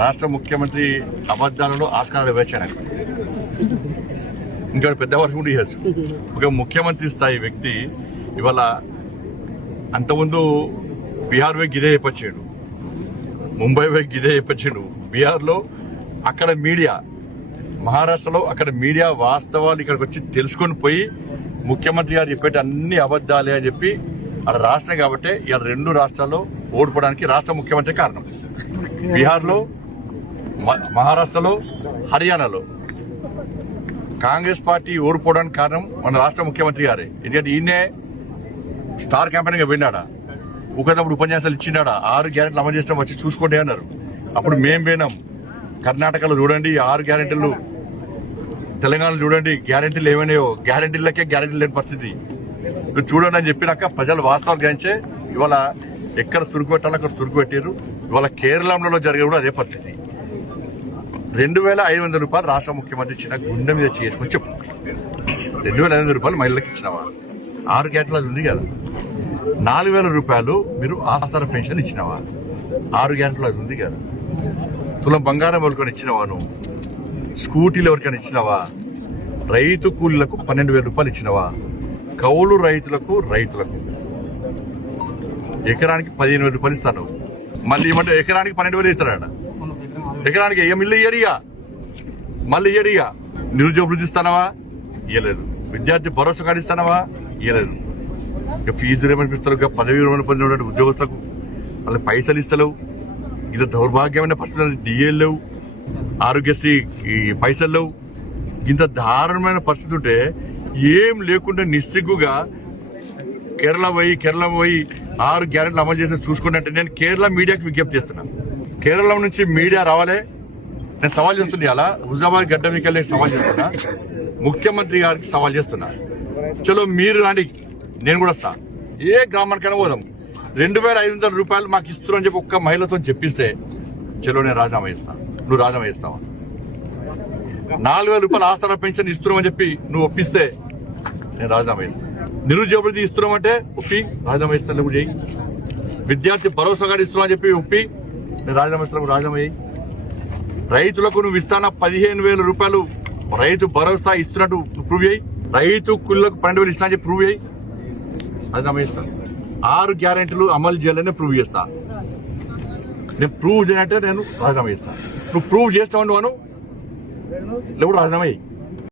రాష్ట్ర ముఖ్యమంత్రి అబద్ధాలలో ఆస్కారాలు వేచాడు. ఇంకా పెద్ద వర్షం కూడా ఇవ్వచ్చు. ఒక ముఖ్యమంత్రి స్థాయి వ్యక్తి ఇవాళ అంతకుముందు బీహార్ వైపు గిదే చెప్పచ్చాడు, ముంబై వైపు గిదే చెప్పచ్చాడు. బీహార్లో అక్కడ మీడియా, మహారాష్ట్రలో అక్కడ మీడియా వాస్తవాలు ఇక్కడికి వచ్చి తెలుసుకొని పోయి ముఖ్యమంత్రి గారు చెప్పేటి అన్ని అబద్ధాలే అని చెప్పి అక్కడ రాష్ట్రం కాబట్టి ఇలా రెండు రాష్ట్రాల్లో ఓడిపోవడానికి రాష్ట్ర ముఖ్యమంత్రి కారణం. బీహార్లో, మహారాష్ట్రలో, హర్యానాలో కాంగ్రెస్ పార్టీ ఓడిపోవడానికి కారణం మన రాష్ట్ర ముఖ్యమంత్రి గారే. ఎందుకంటే ఈయనే స్టార్ క్యాంపెయిన్గా వెళ్ళాడా, ఒకప్పుడు ఉపన్యాసాలు ఇచ్చినాడా, 6 గ్యారెంటీలు అమలు చేస్తాం వచ్చి చూసుకోండి అన్నారు. అప్పుడు మేం పోయినాం. కర్ణాటకలో చూడండి 6 గ్యారెంటీలు, తెలంగాణలో చూడండి గ్యారెంటీలు ఏమైనాయో, గ్యారెంటీలకే గ్యారెంటీలు లేని పరిస్థితి. మీరు చూడండి అని చెప్పినాక ప్రజలు వాస్తవాలు గ్రహించే ఇవాళ ఎక్కడ చురుకు పెట్టాలో అక్కడ చురుకు పెట్టారు. ఇవాళ కేరళలో జరిగే కూడా అదే పరిస్థితి. 2,500 రూపాయలు రాష్ట్ర ముఖ్యమంత్రి ఇచ్చిన గుండె మీద చేసుకొని చెప్పు. 2,500 రూపాయలు మహిళలకు ఇచ్చినావా? 6 గ్యారెంటీలు అది ఉంది కదా. 4,000 రూపాయలు మీరు ఆసరా పెన్షన్ ఇచ్చినావా? 6 గ్యారెంటీలు అది ఉంది కదా. తులం బంగారం ఎవరికైనా ఇచ్చినావా? నువ్వు స్కూటీలు ఎవరికైనా ఇచ్చినావా? రైతు కూలీలకు 12,000 రూపాయలు ఇచ్చినావా? కౌలు రైతులకు ఎకరానికి 15,000 రూపాయలు ఇస్తాను. మళ్ళీ ఏమంటే ఎకరానికి 12,000 ఇస్తాడ. ఎకరానికి ఏం ఇల్లు ఇయ్యడిగా, మళ్ళీ ఇయ్యడిగా. నిరుద్యోగ వృద్ధి ఇస్తానవా? ఇయ్యలేదు. విద్యార్థి భరోసా కార్డు ఇస్తానవా? ఇయ్యలేదు. ఇక ఫీజులు ఏమనిపిస్తారు, ఇక పదవి పొందిన ఉద్యోగస్తులకు వాళ్ళకి పైసలు ఇస్తలేవు. ఇది దౌర్భాగ్యమైన పరిస్థితులు. డిఏలు లేవు, ఆరోగ్యశ్రీ పైసలు లేవు. ఇంత దారుణమైన పరిస్థితి ఉంటే ఏం లేకుండా నిస్సిగ్గుగా కేరళ పోయి 6 గ్యారెంటీలు అమలు చేసి చూసుకుంటే నేను కేరళ మీడియాకి విజ్ఞప్తి చేస్తున్నా. కేరళ నుంచి మీడియా రావాలే. నేను సవాల్ చేస్తున్నా. అలా హుజాబాద్ గడ్డ మీకెళ్ళి సవాల్ చేస్తున్నా. ముఖ్యమంత్రి గారికి సవాల్ చేస్తున్నా. చలో మీరు రాండి, నేను కూడా వస్తా. ఏ గ్రామానికైనా పోదాం. 2,500 రూపాయలు మాకు ఇస్తున్నారని చెప్పి ఒక్క మహిళతో చెప్పిస్తే చలో నేను రాజీనామా చేస్తాను. నువ్వు రాజీనామా చేస్తావా? 4,000 రూపాయలు ఆసరా పెన్షన్ ఇస్తున్నామని చెప్పి నువ్వు ఒప్పిస్తే నేను రాజీనామా చేస్తాను. నిరుద్యోగ వృద్ధి ఇస్తున్నామంటే ఒప్పి రాజీనామా చేస్తాను. నువ్వు చేయి. విద్యార్థి భరోసా కార్డు ఇస్తున్నామని చెప్పి ఒప్పి నేను రాజీనామా ఇస్తాను. రాజీనామా చేయి. రైతులకు నువ్వు ఇస్తాన 15,000 రూపాయలు రైతు భరోసా ఇస్తున్నట్టు ప్రూవ్ చేయి. రైతు కూలీలకు 12,000 ఇస్తున్నా చెప్పి ప్రూవ్ చేయి. రాజీనామా చేస్తాను. 6 గ్యారెంటీలు అమలు చేయాలని ప్రూవ్ చేస్తా. నేను ప్రూవ్ చేయనంటే నేను రాజీనామా చేస్తాను. నువ్వు ప్రూవ్ చేస్తావు నువ్వు లేవు రాజీనామా చేయి.